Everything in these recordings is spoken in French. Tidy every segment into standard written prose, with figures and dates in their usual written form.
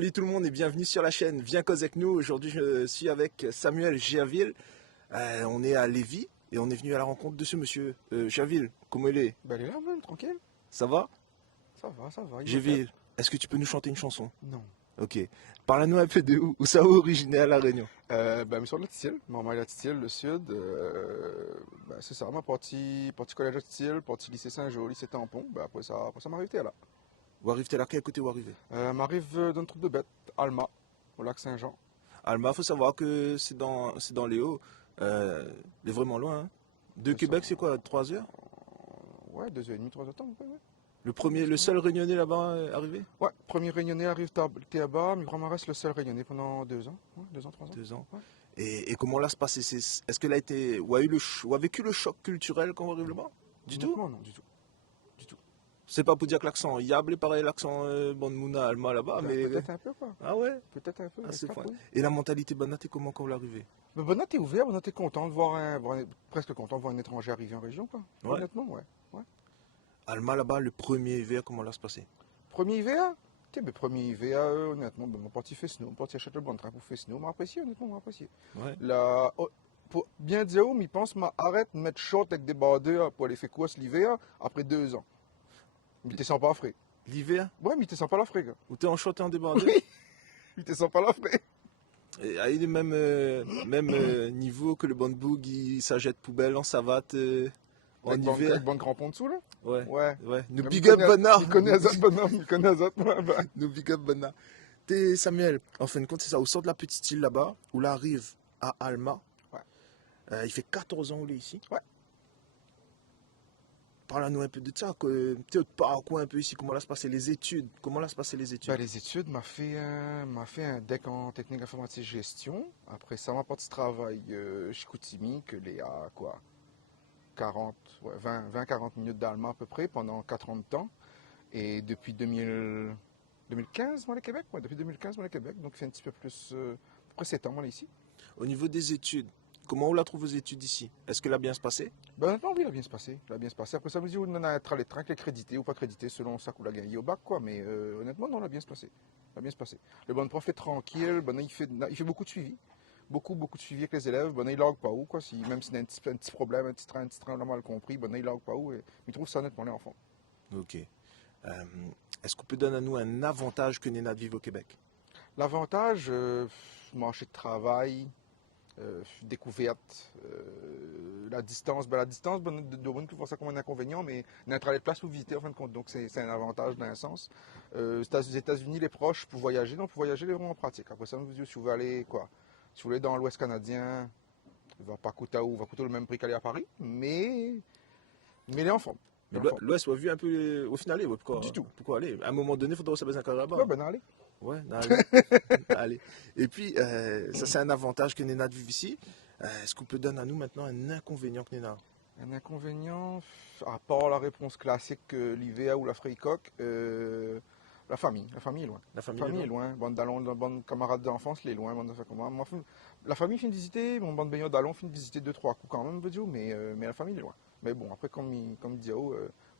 Salut tout le monde et bienvenue sur la chaîne Viens cause avec nous. Aujourd'hui je suis avec Samuel Gerville. On est à Lévis et on est venu à la rencontre de ce monsieur. Gerville, comment il est? Ben, elle est là, même, tranquille. Ça va? Ça va, ça va. Il me Gerville, est-ce que tu peux nous chanter une chanson? fait. Non. Ok. Parle-nous un peu de où ça où originaire la Réunion? Ben, sur la Titiel. Maman est la Titiel, le sud. Ben, c'est ça, ma partie collège de Titiel, partie lycée Saint-Jean, lycée Tampon. Ben, après ça m'arrive là. Où arrive-t-elle à quel côté où arriver? M'arrive d'une troupe de bêtes, Alma, au lac Saint-Jean. Alma, faut savoir que c'est dans les Hauts. Il est vraiment loin. Hein. De C'est Québec, ça. c'est quoi? 3 heures? Ouais, 2h30, 3h de temps, ouais. Le seul réunionnais là-bas arrivé? Ouais, premier réunionnais arrive Théaba, mes grands-mères restent le seul réunionnais pendant 2 ans. Ouais, 2 ans, 3 ans. 2 ans. Ouais. Et comment là se passait? Est-ce qu'elle a été ou a eu ou a vécu le choc culturel quand on arrive là-bas? Du tout? Honnêtement, non, du tout. Du tout. C'est pas pour dire que l'accent Yable est pareil, l'accent Bon Mouna Alma là-bas, Ben, mais. peut-être un peu, quoi. Ah ouais? Peut-être un peu. Ah, mais c'est pas fun. trop. Et la mentalité banate, comment quand vous l'arrivez? Mais Bonnat est ouvert, Bonnat est content de voir presque content de voir un étranger arriver en région, quoi. Ouais. Honnêtement, ouais. Alma là-bas, le premier hiver, comment là se passait? Premier hiver, premier hiver, honnêtement, ben, mon parti fait snow, mon parti achète le bon train pour faire snow, m'a apprécié, honnêtement, m'a apprécié. Ouais. Là, pour bien dire, m'y pense, arrête de mettre short avec des bardeurs pour aller faire quoi l'hiver après 2 ans. Mais t'es sans pas frais. L'hiver, Ouais, mais t'es sans pas la frais, gars. où t'es en short et en débardeur? Oui, mais t'es sans pas la frais. Et a eu le même niveau que le bon boug, il s'achète poubelle en savate en hiver? Avec bon crampon dessous, là. Ouais. Ouais. Ouais. Nous Il big up connaît- Bana! Il connaît Azat Bonhomme, il connaît Azat, ouais, ben. Nous big up Bana. T'es Samuel, en fin de compte, c'est ça, au sort de la petite île là-bas, où là arrive à Alma. Ouais. Il fait 14 ans où il est ici. Ouais. Parle-nous un peu de ça, que tu es au parcours un peu ici, comment là se passaient les études? Comment là se passaient les études? Ben, les études m'a fait un DEC en technique informatique gestion. Après ça, m'a parti travail chez Koutimi, que les à quoi 40, ouais, 20-40 minutes d'allemand à peu près pendant 4 ans de temps. Et depuis 2015, moi, le Québec. Ouais, depuis 2015, moi, le Québec. Donc, c'est un petit peu plus, à peu près 7 ans, moi, là, ici. Au niveau des études, comment on la trouve vos études ici? Est-ce qu'elle a bien se passer? Ben, honnêtement, oui, il a bien se passer. Il a bien se passer. Après ça, vous dites, on en a être les trains, les crédités ou pas crédités selon ça qu'on l'a gagné au bac, quoi. Mais honnêtement, non, il a bien se passer. Il a bien se passer. Le bon prof est tranquille. Ben, il fait beaucoup de suivi. Beaucoup de suivi avec les élèves. Ben, il log pas où, quoi. Même s'il y a un petit problème, un petit train mal compris, ben, il log pas où. Et, il trouve ça honnêtement, les enfants. Ok. Est-ce qu'on peut donner à nous un avantage que Néna de vivre au Québec? L'avantage, marché de travail, découverte, la distance. Ben, de bonne voir ça comme un inconvénient, mais n'être de place pour visiter en fin de compte. Donc c'est un avantage dans un sens. Aux États-Unis, les proches pour voyager, donc pour voyager, c'est vraiment pratique. Après ça, si vous voulez aller quoi? Si vous voulez dans l'Ouest canadien, il va pas coûter le même prix qu'aller à Paris, mais il est en forme. Il est en forme. L'Ouest, on a vu un peu au final, ouais, pourquoi? Du tout. Pourquoi aller? À un moment donné, il faudra savoir un carré là-bas. Ouais, ben allez. Ouais, allez. Allez. Et puis, ça c'est un avantage que Néna de vivre ici. Est-ce qu'on peut donner à nous maintenant un inconvénient que Néna? Un inconvénient, à part la réponse classique l'IVA ou la Freycock, la famille. La famille est loin. La famille, La famille est loin. Bande camarades d'enfance, les loin. La famille finit de visiter, mon bande baignade d'allons finit de visiter 2-3 coups quand même, mais la famille est loin. Mais bon, après, comme il dit,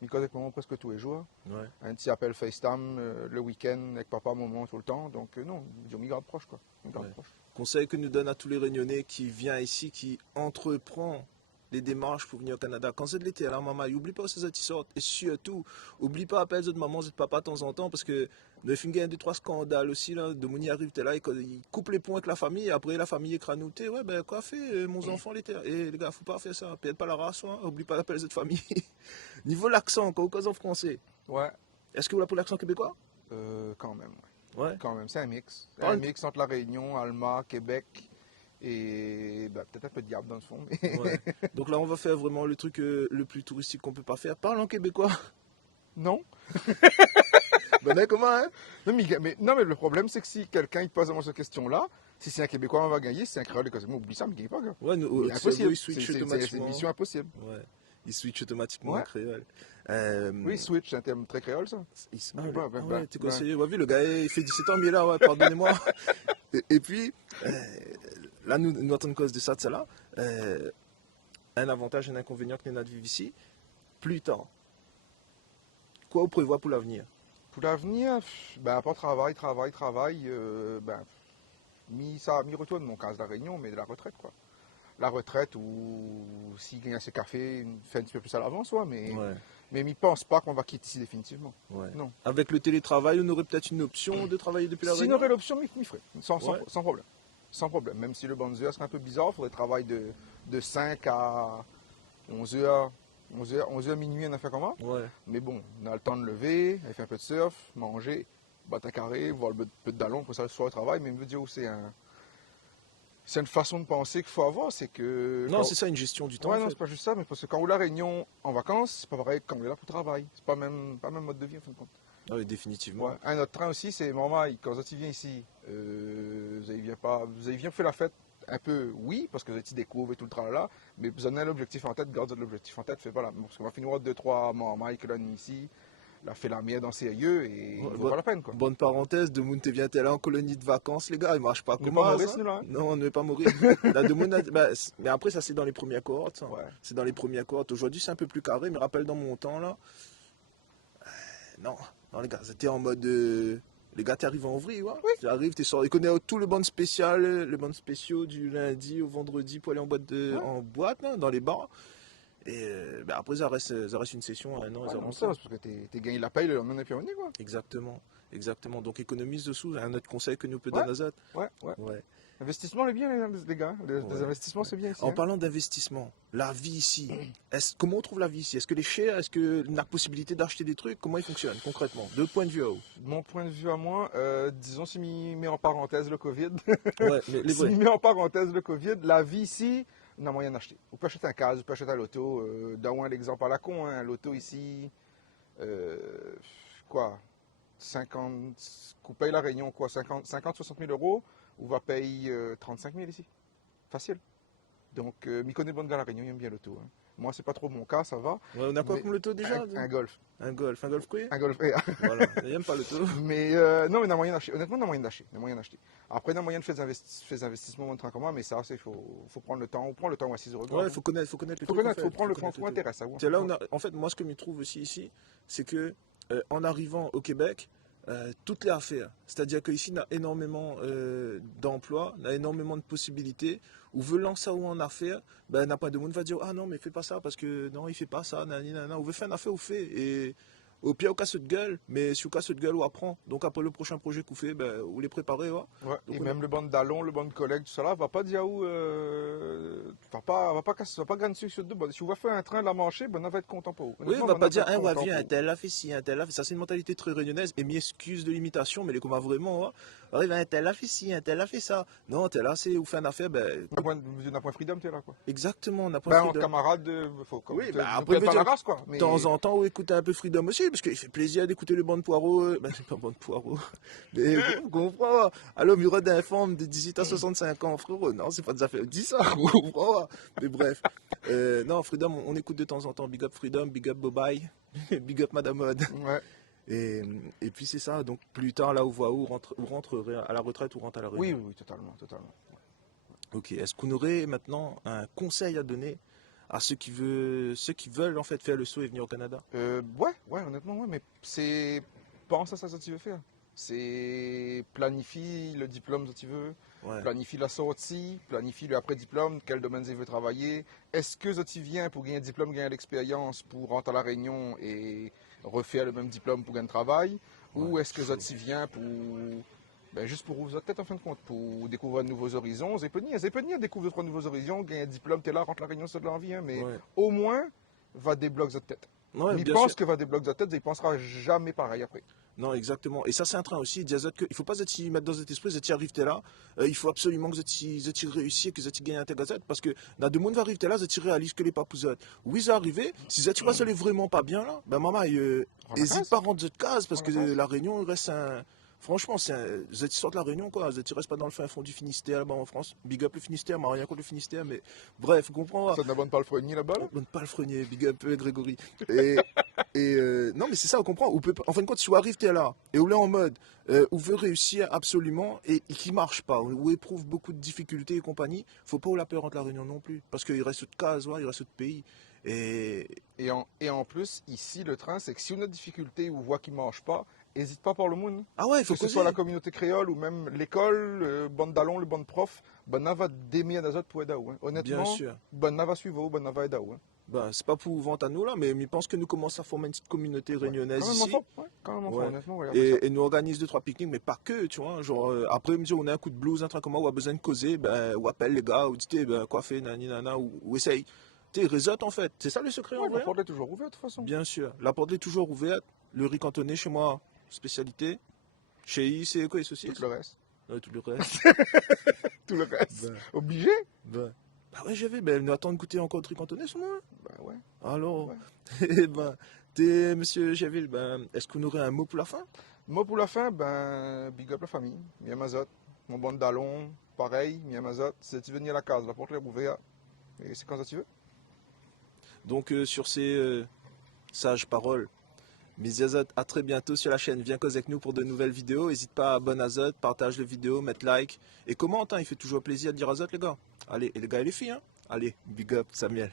il cause avec maman presque tous les jours. Ouais. Un petit appel FaceTime le week-end avec papa, maman tout le temps. Donc non, il garde proche, quoi. Il garde Ouais. proche. Conseil que nous donne à tous les Réunionnais qui viennent ici, qui entreprend les démarches pour venir au Canada. Quand c'est de l'été, alors maman, n'oublie pas ces qui sortent. Et surtout, n'oublie pas appeler de maman, de papa de temps en temps, parce que nous avons gagné 2-3 scandales aussi. Là, de Mouni arrive, t'es là, il coupe les ponts avec la famille, et après la famille est cranotée. Ouais, ben quoi fait, mon enfant l'été? Et les gars, faut pas faire ça. Pète pas la race, hein. Oublie pas d'appeler cette famille. Niveau l'accent, quand vous en français, Ouais, est-ce que vous l'avez pour l'accent québécois? quand même, ouais. Ouais. Quand même, c'est un mix. C'est Ah, un mix entre la Réunion, Alma, Québec et ben, peut-être un peu de diable dans le fond. Mais... Ouais. Donc là, on va faire vraiment le truc le plus touristique qu'on peut pas faire. Parle en québécois. non. Ben, comment, hein? Non, mais le problème, c'est que si quelqu'un il pose à moi cette question-là, si c'est un Québécois, on va gagner. Si c'est un créole, oublie ça, mais il gagne pas, gars. Ouais, nous, C'est impossible. il switch C'est une automatiquement. mission impossible. Ouais. Il switch automatiquement Ouais. en créole. Oui, switch, c'est un terme très créole, ça. Ah, Ouais, ah ben, ouais, t'es ben. conseillé. Ouais, vu, le gars, il fait 17 ans, mais il est là, ouais, pardonnez-moi. Et puis, là, nous attendons cause de ça, de cela. Un avantage et un inconvénient que nous avons de vivre ici. Plus tard. Quoi vous prévoit pour l'avenir? Pour l'avenir, ben, à part travail, ben, mi retourne mon cas de la Réunion, mais de la retraite, quoi. La retraite, ou s'il gagne assez café, fait un petit peu plus à l'avance, ouais, Ouais, mais m'y pense pas qu'on va quitter ici définitivement. ouais. Non. Avec le télétravail, on aurait peut-être une option de travailler depuis la S'il Réunion? aurait l'option, m'y ferait, Ouais, sans problème. Sans problème. Même si le banzeur serait un peu bizarre, il faudrait travailler de 5 à 11 heures, 11 heures minuit, on a fait comment. ouais. Mais bon, on a le temps de lever, aller faire un peu de surf, manger, battre un carré, voir le peu de ballon pour ça le soir au travail. Mais je veux dire, c'est une façon de penser qu'il faut avoir, c'est que Non, c'est ça, une gestion du temps, en ouais, non, fait. c'est pas juste ça, mais parce que quand on est à la Réunion en vacances, c'est pas pareil que quand on est là pour le travail. C'est pas le même mode de vie, en fin de compte. Ah oui, Ouais. définitivement. Un autre train aussi, c'est maman, quand vous vient ici, vous avez bien pas, vous avez bien fait la fête un peu, oui, parce que vous avez découvert et tout le tralala, mais vous en avez l'objectif en tête, gardez l'objectif en tête, fait voilà, parce qu'on va finir 2-3 maman que la nuit ici, la fait la mienne dans sérieux et il Ouais, vaut pas la peine, quoi. bonne parenthèse, de Moon, vient là en colonie de vacances, les gars, il marche pas On n'est comme pas ça. Maurice, nous, là, hein. Non, on ne veut pas mourir. Là, de Moon, mais après, ça, c'est dans les premières cohortes, ça. Ouais. C'est dans les premières cohortes. Aujourd'hui, c'est un peu plus carré, mais rappelle dans mon temps, là, non, non, les gars, c'était en mode. Les gars, t'arrives en vrille, ouais. Oui. Tu arrives, tu sors. Tu connais tout le bande spécial, le bande spéciaux du lundi au vendredi pour aller en boîte, Ouais. en boîte là, dans les bars. Et après, ça reste une session, un an, Ouais, ils non, avancent. ça, c'est parce que t'es gagné la paye le lendemain et puis on est, quoi. Exactement, exactement. Donc économise dessous, un autre conseil que nous peut Ouais. donner Azat. Ouais, ouais. Ouais, Investissement, c'est bien, les gars. Les ouais. investissements, c'est bien ici. En Hein. parlant d'investissement, la vie ici, comment on trouve la vie ici? Est-ce que les chers, est-ce qu'on a la possibilité d'acheter des trucs? Comment ils fonctionnent concrètement? De point de vue à haut. Mon point de vue à moi, disons, si m'y met en parenthèse le Covid, Ouais, mais les si vrais. m'y met en parenthèse le Covid, la vie ici, on a moyen d'acheter. Vous pouvez acheter un casque, vous pouvez acheter un loto. Donne l'exemple à la con, hein, un loto ici, euh, quoi, 50, qu'on paye la Réunion, quoi, 60 000 euros, on va payer 35 000 ici. Facile. Donc, m'y connaît bonne gars la Réunion, il aime bien l'auto. Hein. Moi, c'est pas trop mon cas, ça va. Ouais, on a quoi Mais comme le taux déjà? un golf. Un golf quoi? Un golf. Voilà, il n'aime pas le taux. Mais non, mais on a moyen d'acheter. Honnêtement, on a moyen d'acheter. On a moyen d'acheter. Après, on a moyen de faire des investissements en train commun, mais ça, il faut prendre le temps. On prend le temps à 6 euros. Ouais, il faut connaître les Faut trucs. connaître, en faut fait. prendre le Faut temps, connaître faut le tout. intéresser. Ouais. C'est là, en fait, moi, ce que je trouve aussi ici, c'est que en arrivant au Québec, toutes les affaires. C'est-à-dire qu'ici, on a énormément d'emplois, on a énormément de possibilités. Ou veut lancer ou en affaires, ben, n'a pas de monde va dire ah non, mais fais pas ça parce que non, il fait pas ça, nanani, nanana. Ou veut faire une affaire, ou fait. Et au pire, au casse de gueule, mais si au casse de gueule, ou apprend. Donc après le prochain projet qu'on fait, ben, vous les préparez, ouais. Ouais. Donc, Et on a- même le banc d'allons, le banc de collègues, tout ça là, va pas dire où. Va pas gagner sur deux. Si on va faire un train de la mancher, ben, on va être content pour vous. Oui, Honnêtement, on va pas on dire, être hein, ouais, content viens, un pour tel a fait ci, un tel a fait ça. C'est une mentalité très réunionnaise et m'excuse de l'imitation, mais les combats vraiment, ouais. Ouais, ben, un tel a fait ci, un tel a fait ça. Non, tel a, c'est, ou fait une affaire, ben, vous. D'un point freedom, t'es là, quoi. exactement, on n'a pas Ben, freedom. en camarade, faut Oui, ne bah, après, prête veut pas la dire, race, quoi. de Mais temps en temps, ou écouter un peu freedom aussi, parce qu'il fait plaisir d'écouter le banc de poireaux. Ben, c'est pas banc de poireaux. Mais vous comprenez, alors, Murat d'informe de 18 à 65 ans, frérot. Non, c'est pas des affaires. Dis ça, vous comprenez. Mais bref. Non, freedom, on écoute de temps en temps. Big up freedom, big up Bobaï, big up Madame Mode. ouais. Et puis c'est ça, donc plus tard, là où va où rentre à la retraite ou rentre à la retraite. Oui, oui, oui, totalement, totalement. Ok, est-ce qu'on aurait maintenant un conseil à donner à ceux qui veulent en fait faire le saut et venir au Canada? Ouais, honnêtement, ouais, mais c'est. Pense à ça que tu veux faire. C'est planifie le diplôme que tu veux, Ouais, planifie la sortie, planifie le après-diplôme, quel domaine tu veux travailler. Est-ce que tu viens pour gagner un diplôme, gagner l'expérience pour rentrer à La Réunion et refaire le même diplôme pour gagner un travail? Ou ouais, est-ce que tu viens pour. Ben, juste pour ouvrir tête en fin de compte, pour découvrir de nouveaux horizons. C'est pas à découvrir de nouveaux horizons, gagner un diplôme, t'es là, rentre à La Réunion, c'est de l'envie, hein, mais ouais. au moins, va débloquer votre tête. Ouais, Mais il bien pense sûr. que va débloquer votre tête, il pensera jamais pareil après. Non, exactement. Et ça, c'est un train aussi. Il ne faut pas se mettre dans cet esprit, vous arrivez là. Il faut absolument que vous réussissez, que vous gagnez un gazette. Parce que dans deux mondes va arriver là, vous réalisez que les papouzottes. Oui, ça arrivé. Si vous ne allez vraiment pas bien là, ben maman, n'hésite pas à rendre votre case parce que la Réunion, il reste un. Franchement, vous êtes sorti de la Réunion, quoi. Vous ne restez pas dans le fin fond du Finistère, là-bas en France. Big up le Finistère, mais rien contre le Finistère, mais bref, vous comprenez. Ça n'abonne pas le freinier là-bas, là? Donne pas le frenier, big up Grégory. Non, mais c'est ça, on comprend. En fin de compte, si vous arrivez là, et vous êtes en mode, vous veut réussir absolument, et qui marche pas, ou éprouve beaucoup de difficultés et compagnie, faut pas vous la peur entre la Réunion non plus. Parce qu'il reste de cases, il reste de pays. Et Et en plus, ici, le train, c'est que si on a des difficultés ou on voit qu'il ne mange pas, N'hésite pas par le monde. Ah ouais, il faut Que ce causer. soit la communauté créole ou même l'école, le bande d'allons, le bande prof, ben va d'aimer à autres pour aider. Hein. Bien Honnêtement, sûr. ben va suivre, ben va aider. Hein. Ben, c'est pas pour vendre à nous là, mais je pense que nous commençons à former une petite communauté réunionnaise Quand même ici. fort, ouais, quand même fort, Ouais. honnêtement, ouais, après ça. Et nous organise 2-3 pique-niques, mais pas que, tu vois. Genre, après, me dire, on a un coup de blues, un truc comme moi, on a besoin de causer, ben, ou appelle les gars, ou dites, ben, quoi faire, nani, nana, ou essaye. Tu sais, réseau en fait. C'est ça le secret en Ouais, vrai. la porte est toujours ouverte de toute façon. Bien sûr. La porte est toujours ouverte. Le riz cantonné chez moi, spécialité. Chez I, c'est quoi les saucisses? Tout le reste. Ouais, tout le reste. Tout le reste. Ben, Obligé? ben. Bah ouais, j'avais. Ben, nous attendons de goûter encore de riz cantonné, ce moment. Ben ouais. Alors, Ouais. eh ben, monsieur Javille, ben, est-ce qu'on aurait un mot pour la fin? Moi pour la fin, ben, big up la famille, Mia Mazot, mon bande d'allons, pareil, Mia Mazot. Si tu veux venir à la case, la porte est ouverte. Et c'est quand ça tu veux. Donc, sur ces sages paroles, mes Azot, à très bientôt sur la chaîne. Viens causer avec nous pour de nouvelles vidéos. N'hésite pas à abonner à Azot, partage la vidéo, mettre like et commente. Hein, il fait toujours plaisir de dire Azot, les gars. Allez, et les gars et les filles. Hein. Allez, big up, Samuel.